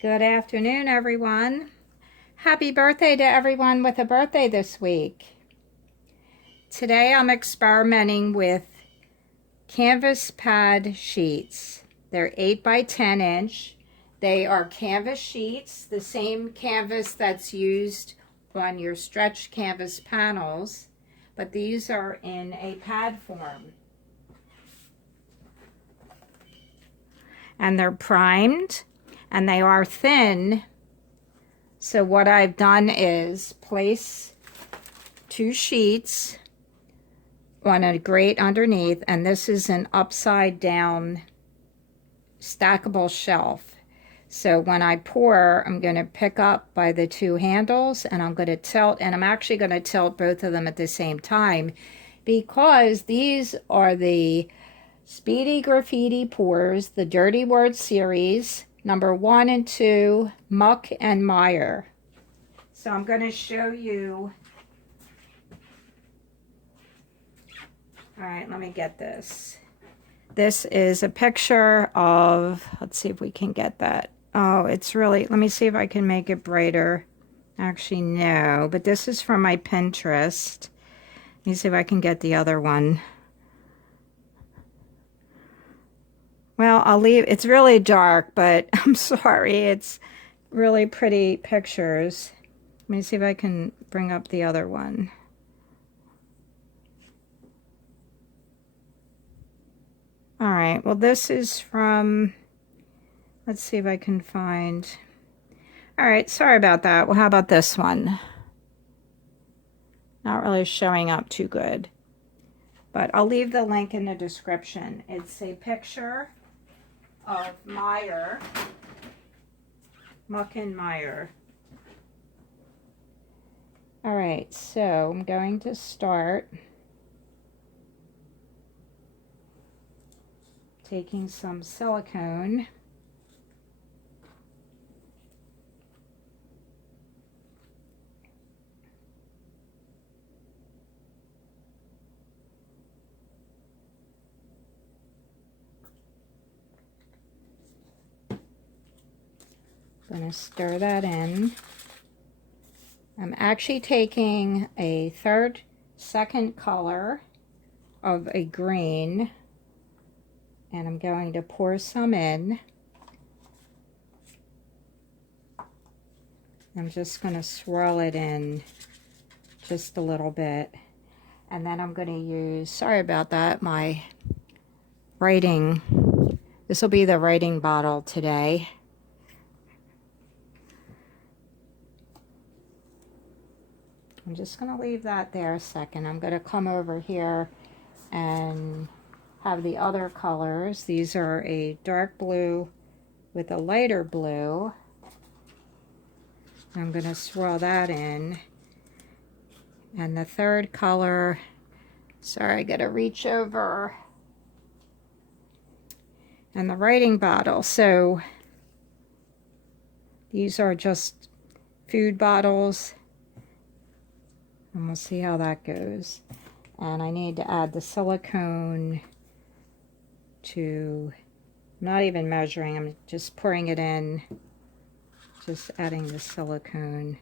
Good afternoon, everyone. Happy birthday to everyone with a birthday this week. Today I'm experimenting with canvas pad sheets. They're 8 by 10 inch. They are canvas sheets, the same canvas that's used on your stretch canvas panels, but these are in a pad form. And they're primed. And they are thin, so what I've done is place 2 sheets on a grate underneath, and this is an upside down stackable shelf. So when I pour, I'm going to pick up by the 2 handles and I'm going to tilt, and I'm actually going to tilt both of them at the same time because these are the Speedy Graffiti pours, the Dirty Word series, number 1 and 2, Muck and Mire. So I'm going to show you. All right, let me get this. This is a picture of, let's see if we can get that. Oh, it's really, let me see if I can make it brighter. Actually, no, but this is from my Pinterest. Let me see if I can get the other one. Well, I'll leave, it's really dark, but I'm sorry, it's really pretty pictures. Let me see if I can bring up the other one. All right, well, this is from, let's see if I can find. All right, sorry about that. Well, how about this one? Not really showing up too good, but I'll leave the link in the description. It's a picture of Mire, Muck and Mire. All right, so I'm going to start taking some silicone . I'm going to stir that in. I'm actually taking a second color of a green, and I'm going to pour some in. I'm just going to swirl it in just a little bit, and then I'm going to use, sorry about that, my writing, this will be the writing bottle today. I'm just going to leave that there a second. I'm going to come over here and have the other colors. These are a dark blue with a lighter blue. I'm going to swirl that in. And the third color, sorry, I got to reach over. And the writing bottle. So these are just food bottles. And we'll see how that goes. And I need to add the silicone to, I'm not even measuring, I'm just pouring it in, just adding the silicone.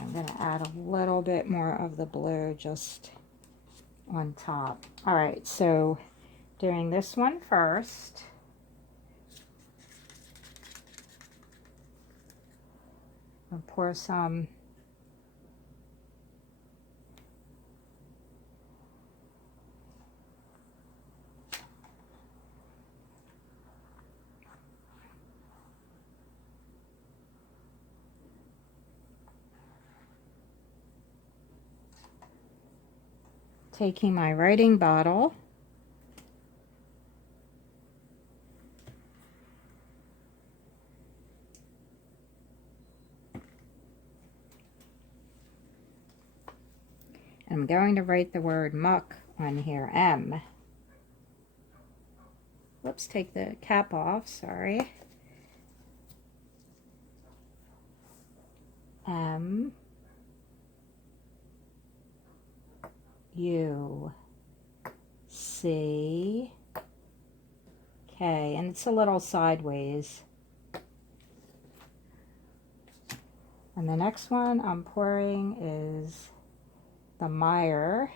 I'm going to add a little bit more of the blue just on top. All right, so doing this one first. I'll pour some taking my writing bottle . I'm going to write the word muck on here, M. Whoops, take the cap off, sorry. M U C okay, and it's a little sideways. And the next one I'm pouring is the Mire.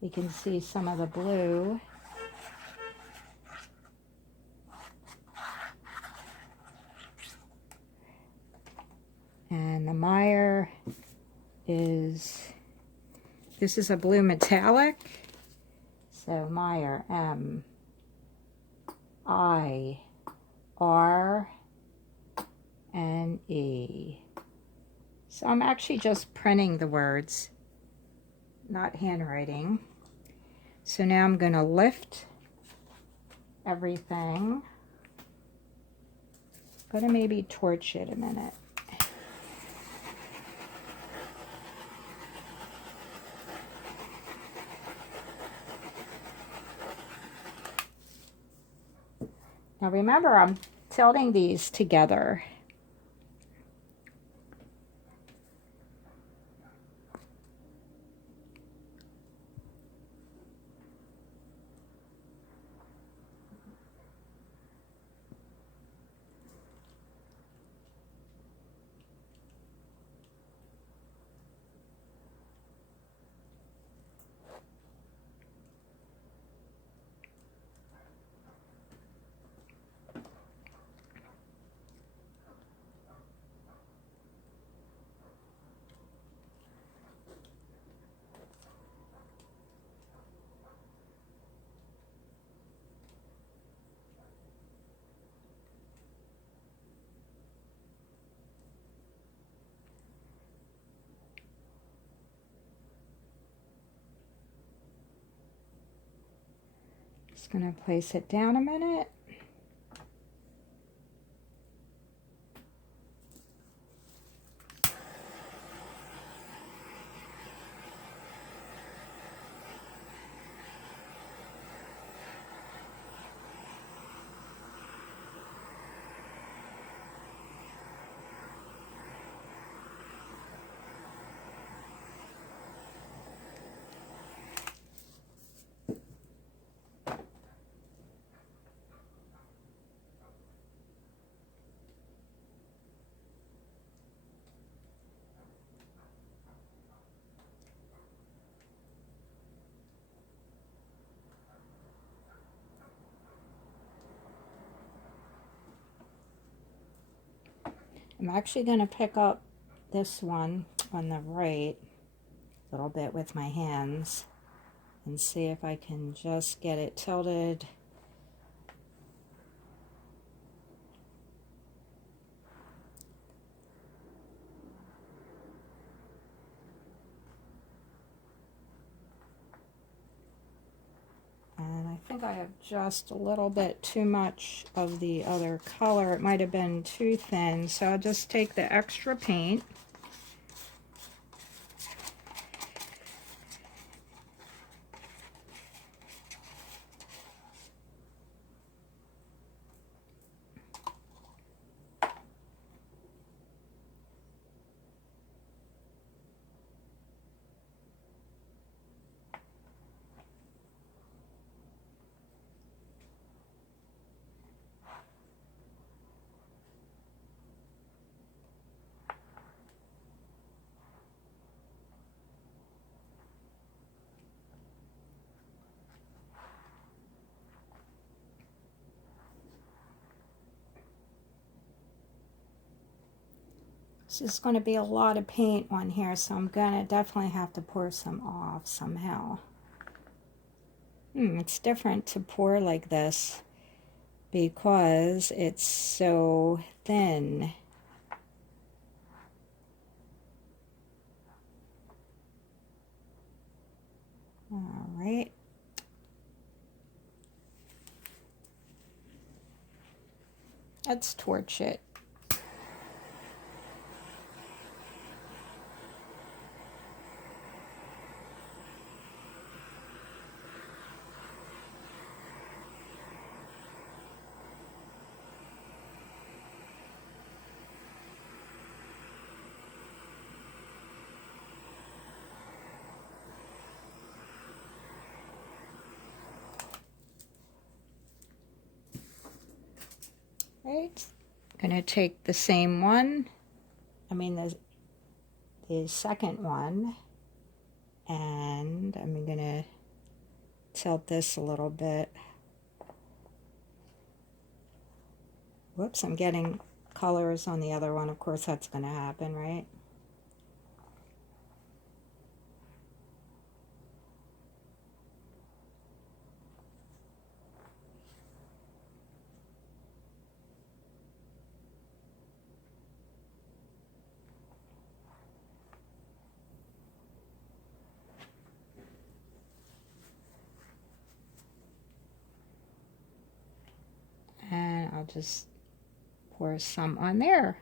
You can see some of the blue. And the Mire is, this is a blue metallic. So Mire, M-I-R-N-E. So I'm actually just printing the words, not handwriting. So now I'm going to lift everything. I'm going to maybe torch it a minute. Now remember, I'm tilting these together. Just going to place it down a minute. I'm actually going to pick up this one on the right a little bit with my hands and see if I can just get it tilted. And I think I have just a little bit too much of the other color. It might have been too thin, so I'll just take the extra paint. This is going to be a lot of paint on here, so I'm going to definitely have to pour some off somehow. It's different to pour like this because it's so thin. All right. Let's torch it. Right, I'm going to take the same one, the second one, and I'm going to tilt this a little bit. Whoops, I'm getting colors on the other one. Of course that's going to happen, right? And I'll just pour some on there.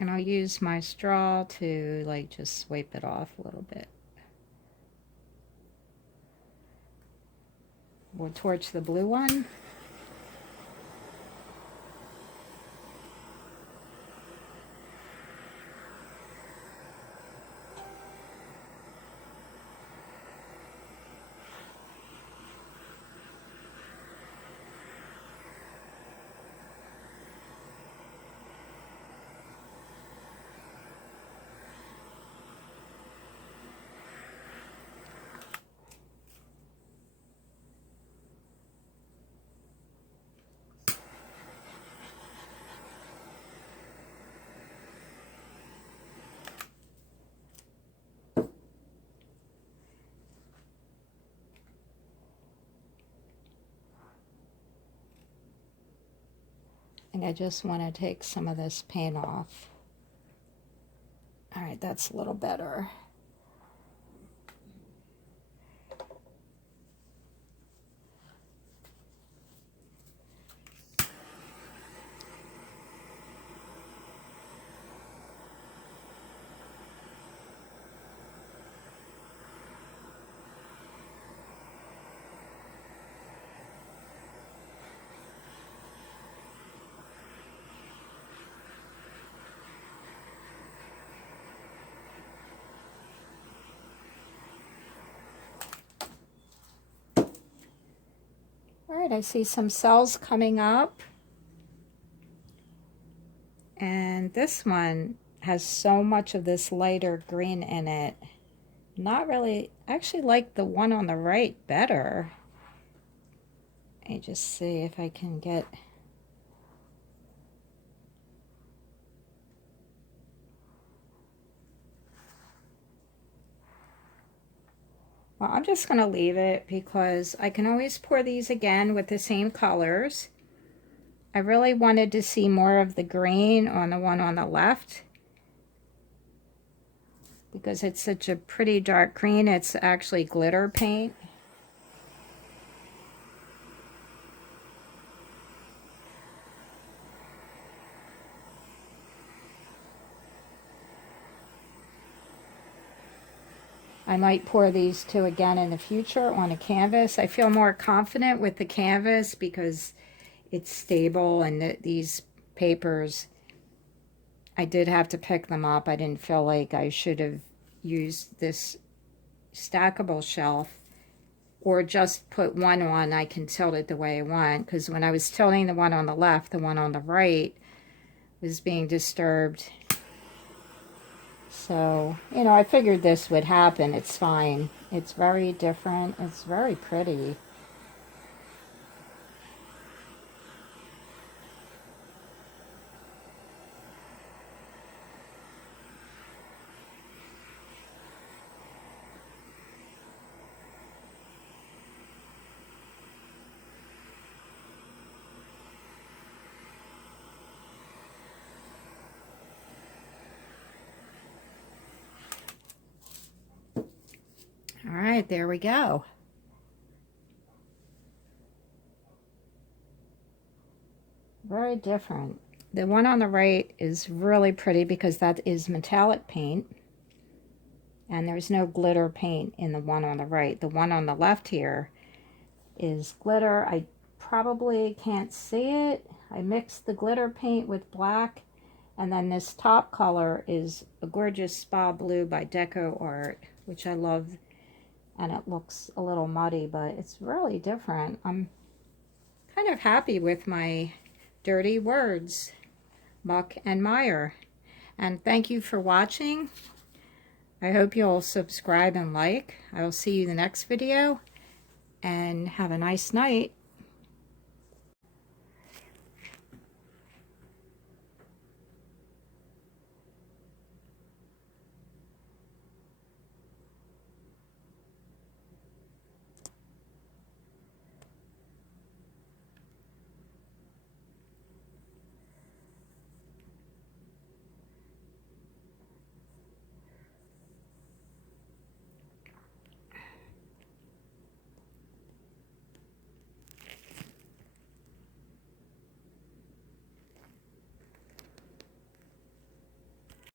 And I'll use my straw to like just swipe it off a little bit. We'll torch the blue one. And I just want to take some of this paint off. All right, that's a little better. All right, I see some cells coming up. And this one has so much of this lighter green in it. Not really, I actually like the one on the right better. Let me just see if I can get... Well, I'm just going to leave it because I can always pour these again with the same colors. I really wanted to see more of the green on the one on the left because it's such a pretty dark green. It's actually glitter paint. I might pour these two again in the future on a canvas. I feel more confident with the canvas because it's stable, and these papers, I did have to pick them up. I didn't feel like I should have used this stackable shelf or just put one on. I can tilt it the way I want, because when I was tilting the one on the left, the one on the right was being disturbed. So, you know, I figured this would happen. It's fine. It's very different. It's very pretty. All right, there we go. Very different. The one on the right is really pretty because that is metallic paint, and there's no glitter paint in the one on the right. The one on the left here is glitter. I probably can't see it. I mixed the glitter paint with black, And then this top color is a gorgeous Spa Blue by DecoArt, which I love. And it looks a little muddy, but it's really different. I'm kind of happy with my dirty words, Muck and Mire. And thank you for watching. I hope you'll subscribe and like. I will see you in the next video. And have a nice night.